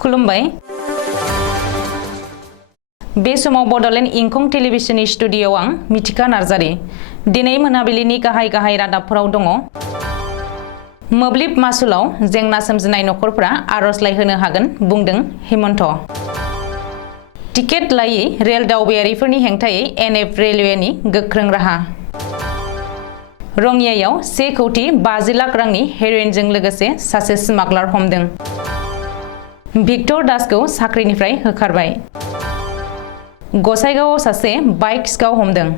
खुलुमबाय बे समाव बडलेण्ड इंखं टेलिभिजननि स्टुडिय'आव आं मिथिका नार्जारी दिनै मोनाबिलिनि गाहाय रादाबफोराव दङ मोब्लिब मासुलाव जेंना सोमजिनाय नखरफोरा आर'जलाइ होनो हागोन बुंदों हिमन्त टिकेट लायै रेल दावबायारिफोरनि हेंथायै एनएफ रेलवेनि गोख्रों राहा रङियायाव 1,50,00,000 रांनि हेर'इनजों लोगोसे सासे स्मागलार हमदों भिक्टर दासखौ साख्रिनिफ्राय होखारबाय गसाइगावआव सासे बाइक सिखाव हमदों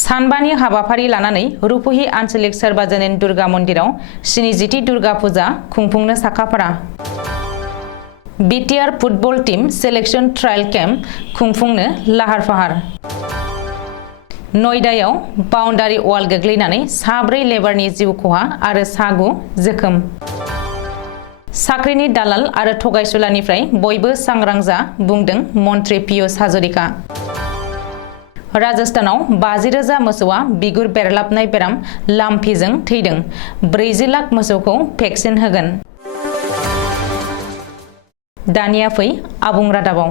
सानबानि हाबाफारि लानानै रुपहि आन्चलिक सर्वजनीन दुर्गा मन्दिराव 70थि दुर्गा फुजा खुंफुंनो साखाफारा BTR football team selection trial camp खुंफुंनो लाहार फाहार नयदायाव बाउन्डारि वाल गोग्लैनानै 4 लेबारनि जिउ खहा आरो 6 जोखोम साख्रिनि दालाल आरो थगायसुलानिफ्राय बयबो सांग्रां जा बुंदों मन्त्रि पियुष हाजरिका राजस्थानाव 50,000 मोसौआ बिगुर बेरलाबनाय बेराम लाम्फिजों थैदों 40 लाख मोसौखौ भेक्सिन होगोन दानिया फै आबुं रादाबाव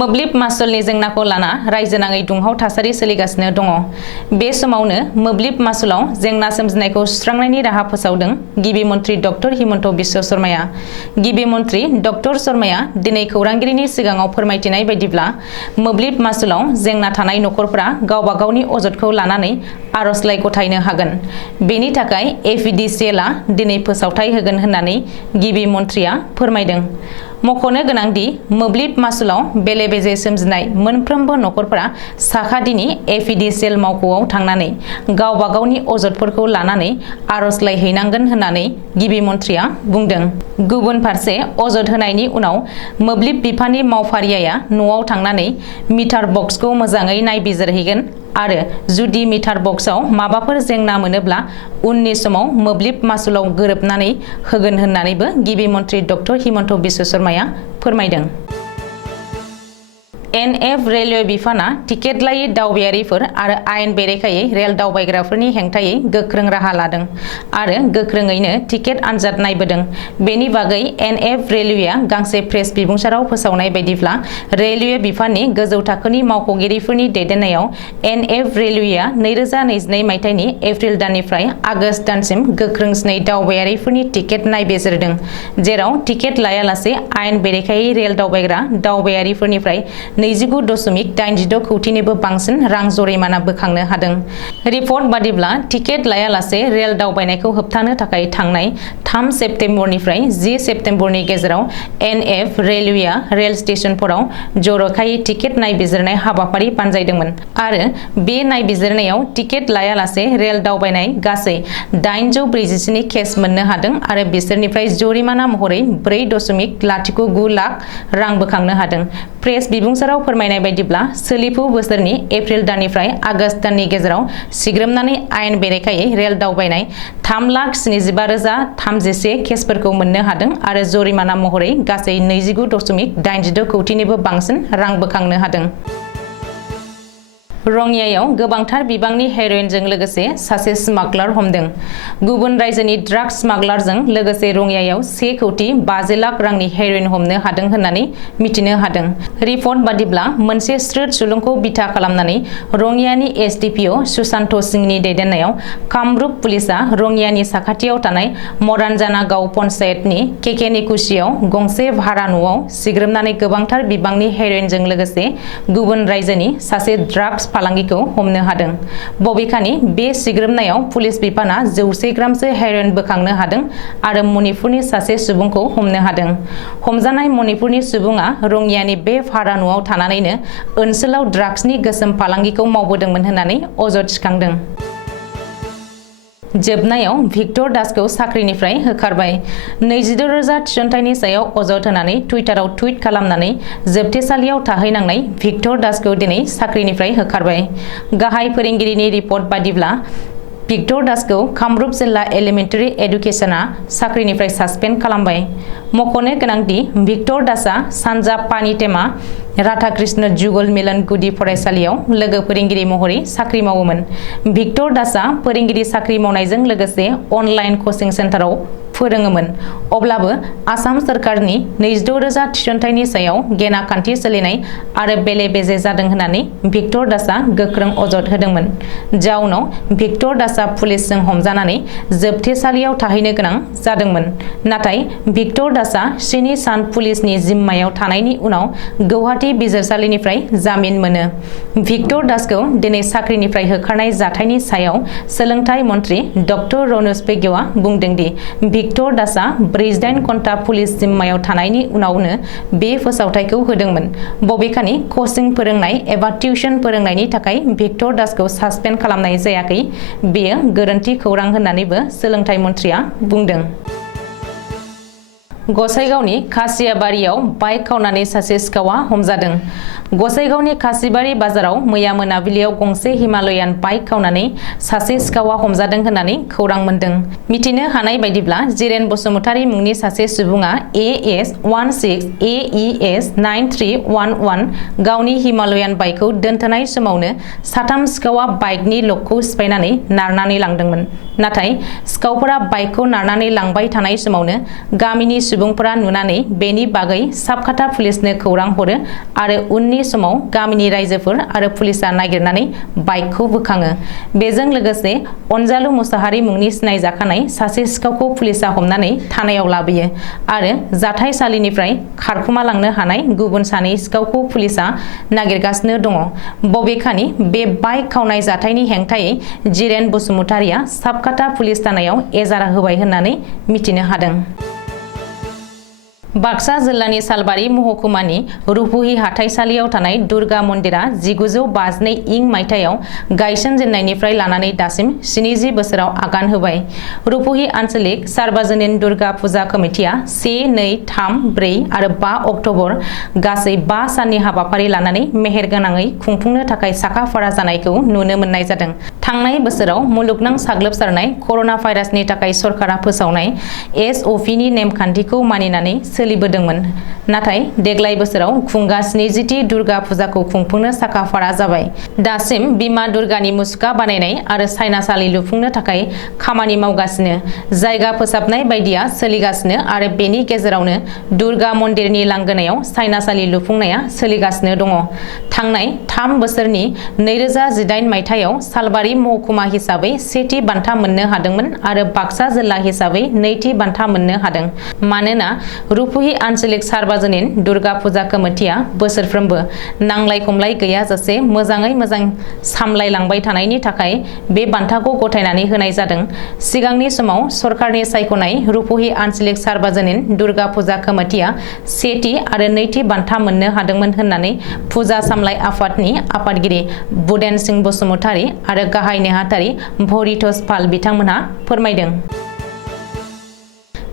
मोब्लिब मासुलनि जेंनाखौ लाना रायजोनाङै दुंहाव थासारि सोलिगासिनो दङ बे समावनो मोब्लिब मासुलाव जेंना सोमजिनायखौ सुस्रांनायनि राहा फोसावदों गिबि मन्त्रि डक्टर हिमन्त बिश्व शर्माया गिबि मन्त्रि डक्टर शर्माया दिनै खौरांगिरिनि सिगाङाव फोरमायथिनाय बायदिब्ला मोब्लिब मासुलाव जेंना थानाय नखरफोरा गावबा गावनि अजदखौ लानानै आर'जलाइ गथायनो हागोन बेनि थाखाय एफिडिसिएलआ दिनै फोसावथाय होगोन होननानै गिबि मन्त्रिया फोरमायदों मख'नो गोनांदि मोब्लिब मासुलाव बेले-बेजे सोमजिनाय मोनफ्रोमबो नखरफोरा साखाथिनि एफिडिसिएल मावख'आव थांनानै गावबा गावनि अजदफोरखौ लानानै आर'जलाइ हैनांगोन होननानै गिबि मन्थ्रिया बुंदों गुबुन फारसे अजद होनायनि उनाव मोब्लिब बिफाननि मावफारियाया न'आव थांनानै मिटार बक्सखौ मोजाङै नायबिजिरहैगोन आरो जुदि मिटार बक्सआव माबाफोर जेंना मोनोब्ला उननि समाव मोब्लिब मासुलाव गोरोबनानै होगोन होननानैबो गिबि मन्त्रि डक्टर हिमन्त बिश्व शर्माया फोरमायदों एनएफ रेलवे बिफाना टिकेट लायै दावबायारिफोर आरो आयेन बेरेखायै रेल दावबायग्राफोरनि हेंथायै गोख्रों राहा लादों आरो गोख्रोङैनो टिकेट आनजाद नायबोदों बेनि बागै एनएफ रेलवेआ गांसे प्रेस बिबुंसाराव फोसावनाय बायदिब्ला रेलवे बिफाननि गोजौ थाखोनि मावख'गिरिफोरनि दैदेननायाव एनएफ रेलवेआ 2022 मायथाइनि एप्रिल दाननिफ्राय आगस्त दानसिम गोख्रोंसिनै दावबायारिफोरनि टिकेट नायबिजिरदों जेराव टिकेट लायालासे आयेन बेरेखायै रेल दावबायग्रा दावबायारिफोरनिफ्राय 29.86 कौटिनिबो बांसिन रां जरिमाना बोखांनो हादों रिपर्ट बादिब्ला टिकेट लायालासे रेल दावबायनायखौ होबथानो थाखाय थांनाय 3 सेप्तेम्बरनिफ्राय 10 सेप्तेम्बरनि गेजेराव एनएफ रेलवेआ रेल स्टेशनफोराव जर'खायै टिकेट नायबिजिरनाय हाबाफारि बानजायदोंमोन आरो बे नायबिजिरनायाव टिकेट लायालासे रेल दावबायनाय गासै 847 केस मोननो हादों आरो बिसोरनिफ्राय जरिमाना महरै 4.09 लाख रां बोखांनो हादों प्रेस बिबुंसाराव फोरमायनाय बायदिब्ला सोलिफु बोसोरनि एप्रिल दाननिफ्राय आगस्त दाननि गेजेराव सिग्रोमनानै आयेन बेरेखायै रेल दावबायनाय 3,75,031 केसफोरखौ मोननो हादों आरो जरिमाना महरै गासै 29.86 कौटिनिबो बांसिन रां बोखांनो हादों रङियायाव गोबांथार बिबांनि हेर'इनजों लोगोसे सासे स्मागलार हमदों गुबुन रायजोनि ड्राग्स स्मागलारजों लोगोसे रङियायाव 1,50,00,000 रांनि हेर'इन हमनो हादों होननानै मिथिनो हादों रिपर्ट बादिब्ला मोनसे स्रोद सुलुंखौ बिथा खालामनानै रङियानि एसडिपिअ सुशान्त सिंहनि दैदेननायाव कामरुप पुलिसआ रङियानि साखाथियाव थानाय मरानजाना गाव पन्चायतनि केकेनिकुसियाव गंसे भारा न'आव सिग्रोमनानै गोबांथार बिबांनि हेर'इनजों लोगोसे गुबुन रायजोनि सासे ड्राग्स फालांगिखौ हमनो हादों बबेखानि बे सिग्रोमनायाव पुलिस बिफाना 100 ग्रामसो हेर'इन बोखांनो हादों आरो मणिपुरनि सासे सुबुंखौ हमनो हादों हमजानाय मणिपुरनि सुबुङा रङियानि बे भारा न'आव थानानैनो ओनसोलाव ड्राग्सनि गोसोम फालांगिखौ मावबोदोंमोन होननानै अजद थिखांदों जोबनायाव भिक्टर दासखौ साख्रिनिफ्राय होखारबाय 22,000 थिसनथाइनि सायाव अजद होनानै टुइटाराव टुइट खालामनानै जोबथेसालियाव थाहैनांनाय भिक्टर दासखौ दिनै साख्रिनिफ्राय होखारबाय गाहाय फोरोंगिरिनि रिपर्ट बादिब्ला भिक्टर दासखौ कामरुप जिल्ला एलिमेन्टारि एडुकेशना साख्रिनिफ्राय सासपेन्ड खालामबाय। मख'नो गोनांदि भिक्टर दासआ सानजा पानिटेमा राधा कृष्ण जुगल मिलन गुदि फरायसालियाव लोगो फोरोंगिरि महरै साख्रि मावोमोन। भिक्टर दासआ फोरोंगिरि साख्रि मावनायजों लोगोसे अनलाइन कचिं सेन्टाराव फोरोङोमोन। अब्लाबो आसाम सरकारनि 26,000 थिसनथाइनि सायाव गेना खान्थि सोलिनाय आरो बेले-बेजे जादों होननानै भिक्टर दासआ गोख्रों अजद होदोंमोन। जाउनाव भिक्टर दासआ पुलिसजों हमजानानै जोबथेसालियाव थाहैनो गोनां जादोंमोन। नाथाय भिक्टर दासआ 7 सान पुलिसनि जिम्मायाव थानायनि उनाव गुवाहाटी बिजिरसालिनिफ्राय जामिन मोनो। भिक्टर दासखौ दिनै साख्रिनिफ्राय होखारनाय जाथायनि सायाव सोलोंथाइ मन्त्रि डक्टर रनोज पेगुआ बुंदों दि भिक्टर दासआ 48 घन्टा पुलिस जिम्मायाव थानायनि उनावनो बे फोसावथायखौ होदोंमोन। बबेखानि कचिं फोरोंनाय एबा टिउसन फोरोंनायनि थाखाय भिक्टर दासखौ सासपेन्ड खालामनाय जायाखै। बेयो गोरोन्थि खौरां होननानैबो सोलोंथाइ मन्थ्रिया बुंदों। गसाइगावनि खासियाबारियाव बाइक खावनानै सासे सिखावा हमजादों। गसाइगावनि खासिबारि बाजाराव मैया मोनाबिलियाव गंसे हिमालयान बाइक खावनानै सासे सिखावा हमजादों होननानै खौरां मोन्दों। मिथिनो हानाय बायदिब्ला जिरेन बसुमतारी मुंनि सासे सुबुङा AS 16 AES 9311 गावनि हिमालयान बाइकखौ दोनथ'नाय समावनो साथाम सिखावा बाइकनि लकखौ सिफायनानै नारनानै लांदोंमोन। नाथाय सिखावफोरा बाइकखौ नारनानै लांबाय थानाय समावनो गामिनि सुबुंफोरा नुनानै बेनि बागै साबखाथा पुलिसनो खौरां हरो आरो उननि समाव गामिनि रायजोफोर आरो पुलिसा नागिरनानै बाइकखौ बोखाङो। बेजों लोगोसे अनजालु मुसाहारि मुंनि सिनायजाखानाय सासे सिखावखौ पुलिसा हमनानै थानायाव लाबोयो आरो जाथायसालिनिफ्राय खारखोमा लांनो हानाय गुबुन सानै सिखावखौ पुलिसा नागिरगासिनो दङ। बबेखानि बे बाइक खावनाय जाथायनि हेंथायै जिरेन बसुमतारीया साबखाथा पुलिस थानायाव एजारा होबाय होननानै मिथिनो हादों। बाक्सा जिल्लानि सालबारि महकुमानि रुपुहि हाथाइसालियाव थानाय दुर्गा मन्दिरा 1952 इं मायथाइयाव गायसनजेननायनिफ्राय लानानै दासिम 70 बोसोराव आगान होबाय। रुपुहि आन्चलिक सार्वजनिक दुर्गा फुजा कमिटिया 1, 2, 3, 4 आरो 5 अक्ट'बर गासै 5 साननि हाबाफारि लानानै मेहेरगोनाङै खुंफुंनो थाखाय साखा-फारा जानायखौ नुनो मोननाय जादों। थांनाय बोसोराव मुलुगनां साग्लोबसारनाय कर'ना भाइरासनि थाखाय सरकारा फोसावनाय SOPनि नेमखान्थिखौ मानिनानै सोलिबोदोंमोन। नाथाय देग्लाय बोसोराव खुंगा 70थि दुर्गा फुजाखौ खुंफुंनो साखा-फारा जाबाय। दासिम बिमा दुर्गानि मुसुखा बानायनाय आरो सायनासालि लुफुंनो थाखाय खामानि मावगासिनो। जायगा फोसाबनाय बायदिया सोलिगासिनो आरो बेनि गेजेरावनो दुर्गा मन्दिरनि लांगोनायाव सायनासालि लुफुंनाया सोलिगासिनो दङ। थांनाय 3 बोसोरनि 2018 मायथाइयाव सालबारि महकुमा हिसाबै 1थि बान्था मोननो हादोंमोन आरो बाक्सा जिल्ला हिसाबै 2थि बान्था मोननो हादों। मानोना रुपुहि आन्चलिक सार्वजनिक दुर्गा फुजा कमिटिया बोसोरफ्रोमबो नांलाय-खमलाय गैयाजासे मोजाङै मोजां सामलायलांबाय थानायनि थाखाय बे बान्थाखौ गथायनानै होनाय जादों। सिगांनि समाव सरकारनि सायख'नाय रुपुहि आन्चलिक सार्वजनिक दुर्गा फुजा कमिटिया 1थि आरो 2थि बान्था मोननो हादोंमोन होननानै फुजा सामलाय आफादनि आफादगिरि बुदेन सिंह बसुमतारी आरो गाहाय नेहाथारि भरितोष पाल बिथांमोनहा फोरमायदों।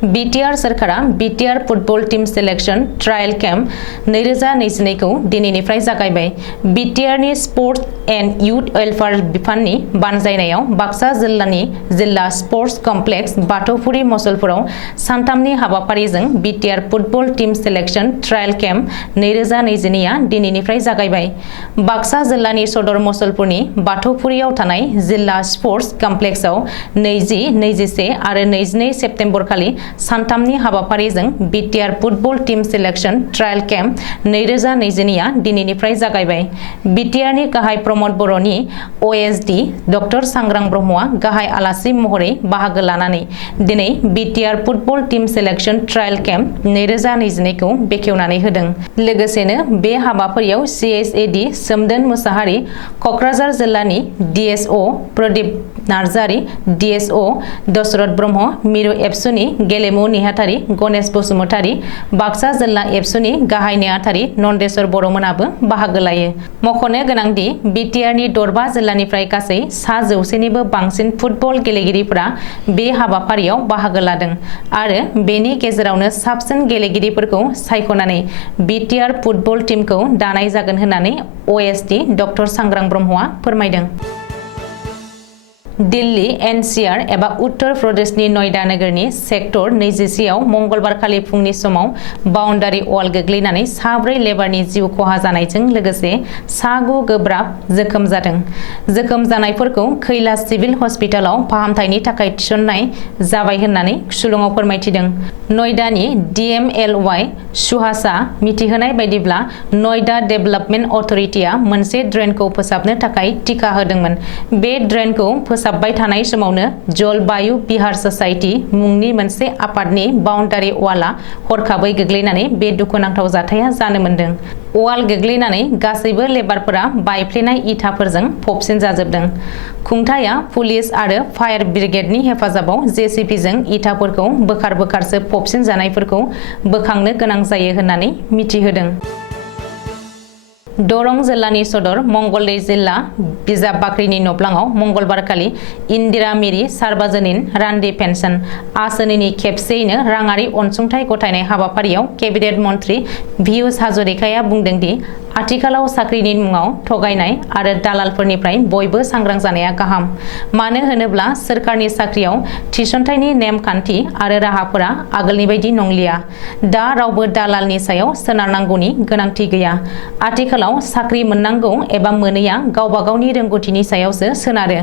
बिटिआर सरकारा BTR football team selection trial camp 2022 खौ दिनैनिफ्राय जागायबाय। बिटिआरनि स्पर्ट्स एन्ड इउथ वेलफेयार बिफाननि बानजायनायाव बाक्सा जिल्लानि जिल्ला स्पर्ट्स कमप्लेक्स बाथौफुरि मसलपुराव सानथामनि हाबाफारिजों BTR football team selection trial camp 2022 आ दिनैनिफ्राय जागायबाय। बाक्सा जिल्लानि सदर मसलपुरनि बाथौफुरियाव थानाय जिल्ला स्पर्ट्स कमप्लेक्सआव 20, 21 आरो 22 सेप्तेम्बर खालि सानथामनि हाबाफारिजों BTR football team selection trial camp 2022 आ दिनैनिफ्राय जागायबाय। बिटिआरनि गाहाय प्रमद बर'नि OSD डक्टर सांग्रां ब्रह्मआ गाहाय आलासि महरै बाहागो लानानै दिनै BTR football team selection trial camp 2022 खौ बेखेवनानै होदों। लोगोसेनो बे हाबाफारियाव CSAD सोमदोन मुसाहारि, क'क्राझार जिल्लानि DSO प्रदीप नार्जारी, DSO दशरथ ब्रह्म, मिरु एबसुनि गेलेमु नेहाथारि गणेश बसुमतारी, बाक्सा जिल्ला एबसुनि गाहाय नेहाथारि नन्देश्वर बर'मोनाबो बाहागो लायो। मख'नो गोनांदि बिटिआरनि दरबा जिल्लानिफ्राय गासै 100निबो बांसिन फुटबल गेलेगिरिफोरा बे हाबाफारियाव बाहागो लादों आरो बेनि गेजेरावनो साबसिन गेलेगिरिफोरखौ सायख'नानै बिटिआर फुटबल टीमखौ दानाय जागोन होननानै OSD डक्टर सांग्रां ब्रह्मआ फोरमायदों। दिल्ली एनसीआर एबा उत्तर प्रदेशनि नयडा नोगोरनि सेक्टर 21 आव मंगलबार खालि फुंनि समाव बाउन्डारि वाल गोग्लैनानै 4 लेबारनि जिउ खहा जानायजों लोगोसे 6 गोब्राब जोखोम जादों। जोखोम जानायफोरखौ कैलाश सिभिल हस्पिटालाव फाहामथायनि थाखाय थिसननाय जाबाय होननानै सुलुङाव फोरमायथिदों। नयडानि DMLY सुहासआ मिथिहोनाय बायदिब्ला नयडा डेभेलपमेन्ट अथरिटिया मोनसे ड्रेनखौ फोसाबनो थाखाय टिका होदोंमोन। बे ड्रेनखौ फोसाबबाय थानाय समावनो जलबायु बिहार ससाइटि मुंनि मोनसे आफादनि बाउन्डारि वालआ हरखाबै गोग्लैनानै बे दुखुनांथाव जाथाया जानो मोनदों। वाल गोग्लैनानै गासैबो लेबारफोरा बायफ्लेनाय इथाफोरजों फबसिन जाजोबदों। खुंथाया पुलिस आरो फायार ब्रिगेडनि हेफाजाबाव JCBजों इथाफोरखौ बोखार-बोखारसो फबसिन जानायफोरखौ बोखांनो गोनां जायो होननानै मिथिहोदों। दरं जिल्लानि सदर मंगलदै जिल्ला बिजाब बाख्रिनि नब्लाङाव मंगलबारखालि इन्दिरा मेरि सार्वजनिन रान्दि पेन्सन आसोनिनि खेबसेयैनो राङारि अनसुंथाइ गथायनाय हाबाफारियाव केबिनेट मन्त्रि पियुष हाजरिकाया बुंदों दि आथिखालाव साख्रिनि मुङाव थगायनाय आरो दालालफोरनिफ्राय बयबो सांग्रां जानाया गाहाम। मानो होनोब्ला सोरखारनि साख्रियाव थिसनथायनि नेम-खान्थि आरो राहाफोरा आगोलनि बायदि नंलिया। दा रावबो दालालनि सायाव सोनारनांगौनि गोनांथि गैया। आथिखालाव साख्रि मोननांगौ एबा मोनैया गावबा गावनि रोंगौथिनि सायावसो सोनारो।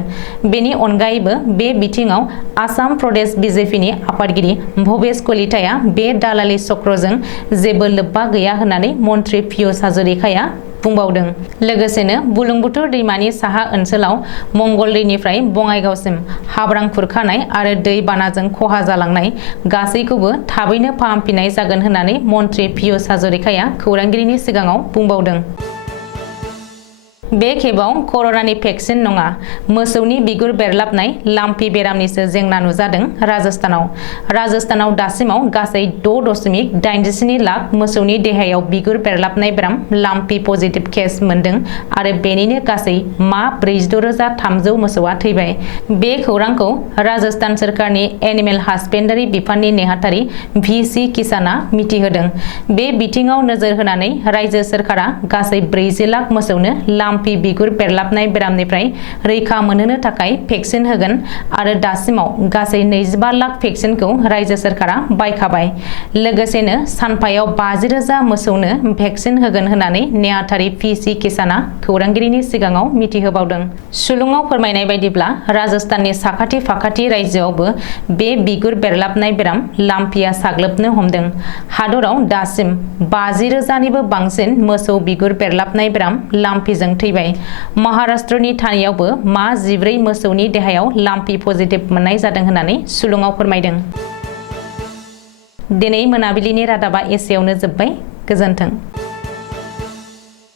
बेनि अनगायैबो बे बिथिङाव आसाम प्रदेश BJPनि आफादगिरि भबेश कलिताया बे दालालि चक्रजों जेबो लोब्बा गैया होननानै मन्त्रि पियुष हाजरिकाया बुंबावदों। लोगोसेनो बुरलुंबुथुर दैमानि साहा ओनसोलाव मंगलदैनिफ्राय बङाइगावसिम हाब्रां खुरखानाय आरो दै बानाजों खहा जालांनाय गासैखौबो थाबैनो फाहामफिननाय जागोन होननानै मन्त्रि पियुष हाजरिकाया खौरांगिरिनि सिगाङाव बुंबावदों। बे खेबाव कर'नानि भेक्सिन नङा, मोसौनि बिगुर बेरलाबनाय लाम्पि बेरामनिसो जेंना नुजादों राजस्थानाव। राजस्थानाव दासिमाव गासै 6.87 लाख मोसौनि देहायाव बिगुर बेरलाबनाय बेराम लाम्पि पजिटिभ केस मोनदों आरो बेनिनो गासै मा 46,300 मोसौआ थैबाय। बे खौरांखौ राजस्थान सोरखारनि एनिमेल हासबेन्डारि बिफाननि नेहाथारि VC किसानआ मिथिहोदों। बे बिथिङाव नोजोर होनानै रायजो सोरखारा गासै 40 लाख मोसौनो लाम्पि बिगुर बेरलाबनाय बेरामनिफ्राय रैखा मोनहोनो थाखाय भेक्सिन होगोन आरो दासिमाव गासै 25 लाख भेक्सिनखौ रायजो सोरखारा बायखाबाय। लोगोसेनो सानफायाव 50,000 मोसौनो भेक्सिन होगोन होननानै नेहाथारि VC किसानआ खौरांगिरिनि सिगाङाव मिथिहोबावदों। सुलुङाव फोरमायनाय बायदिब्ला राजस्थाननि साखाथि-फाखाथि रायजोआवबो बे बिगुर बेरलाबनाय बेराम लाम्पिया साग्लोबनो हमदों। हादराव दासिम 50,000निबो बांसिन मोसौ बिगुर बेरलाबनाय बेराम लाम्पिजों थैबाय। महाराष्ट्रनि थानेयावबो मा 14 मोसौनि देहायाव लाम्पि पजिटिभ मोननाय जादों होननानै सुलुङाव फोरमायदों। दिनै मोनाबिलिनि रादाबा एसेयावनो जोब्बाय। गोजोन्थों।